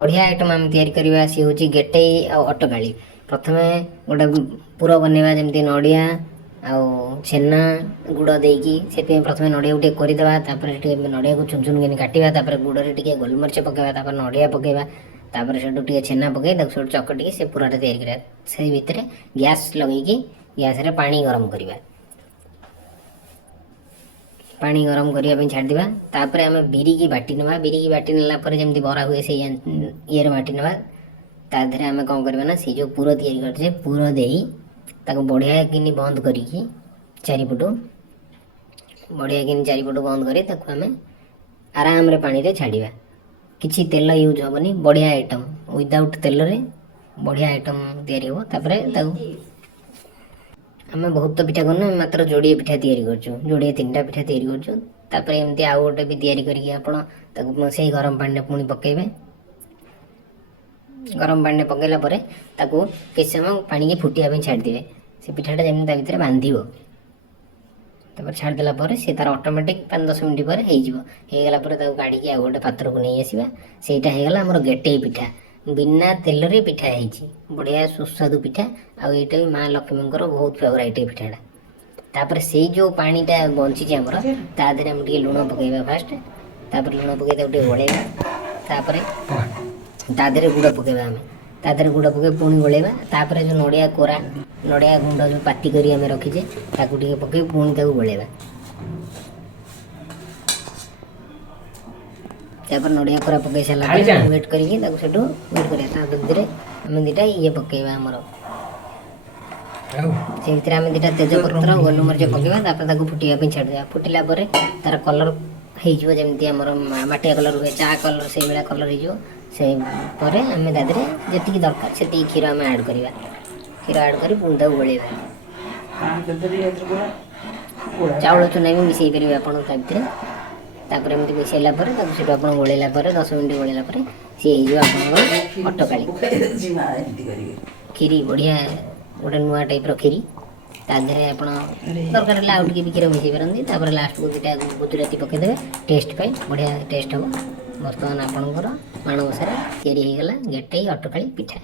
बढ़िया आइटम आम तैयारी करवा सी हूँ गेटई आ अटकाली। प्रथमे गोटे पुर बनवा जमी नड़िया आउ छेना गुड़ देकी से प्रथम नड़िया गोटे करदे नड़िया को चुन चुन कि काटा गुड़ में टे गोलमरीच पकेवा नड़िया पकेवा से छेना पकई सब चकटिकी से पूराटा तैयारी करा से भितर गैस लगे गैस रे पानी गरम करवा पानी गरम करने छाड़देवा तापर आम बिरी की बाटी नवा बिरी की बाटी नेला जमी बरा हुए से ये बाटी नवा तादेह आम कौन करवा से जो पुर तैयारी करछे पुर देई ताको बढ़िया कि बंद करिकी चारिपटू बढ़िया कि चारिपटू बंद करी ताको आम आराम रे पानी रे छाड़िबा किछि तेल यूज होबनी बढ़िया आइटम विदाउट तेल रे बढ़िया आइटम तैयारी हो तापरे ताको आम बहुत पिठा करना मात्र जोड़े पिठा तैयारी करछू जोड़े तीनटा पिठा तैयारी करछू तापर एमती आउ गोटे भी तैयारी करके आपण ताको से गरम पानी पुणी पकेबे गरम पानी पकेला परे ताको किछ समय पानी के फुटिया पे छाड़ देबे से पिठाटा जेमि ता भीतर बांधिबो तापर छाड़ देला परे से तार ऑटोमेटिक 5-10 मिनिट पर हे जिवो हे गेला परे ताको काढी के आ गोटे पात्र को नै आसीबा सेटा हे गेला हमर गेटई पिठा बिना तेल रे पिठा है बढ़िया सुस्वादु पिठा आ ये माँ लक्ष्मी बहुत फेवराइट पिठाटा तापर से जो पानीटा बंची आमर तादेह आम लुण पकेबा फास्ट तापर लुण पकई गोटे गोलेबा तापर तादेह गुड़ पकेबा आम तादेह गुड़ पकई पुणी गोलेबा तापर जो नड़िया कोरा नड़िया गुंड जो पाती करी आम रखीचे ताकू टिके पकई पुणी ताकू गोलेबा तापर नड़िया कोरा पकई सारा वेट करके वेट कर आम दीटा ये पकेबा आमर से भीतर आम दीटा तेजपत्र गोलमरीच पकेबा तापर फुटिया छाड़देवा फुटिला तार कलर होमती आमर माटिया कलर हुए चा कलर से भाया कलर हो आम तादेह जी दरकार से क्षीर आम आड करवा क्षीर आड कर पुणी ताकू गोलेबा चाउल चूना भी मिसई पारे आपड़ भितर तापर एमती मिसाइला से आप गोलेला 10 मिनट गोलेला सी आप अटकाली खीरी बढ़िया गोटे नुआ टाइप खीरी तादेह आप दरकार आउ टे भी क्षीर मिसई पारती लास्ट को दुटा गुजराती पकईदे टेस्ट पाई बढ़िया टेस्ट हम बर्तमान आपणकर माणबसार या गेटई अटकाली पिठा।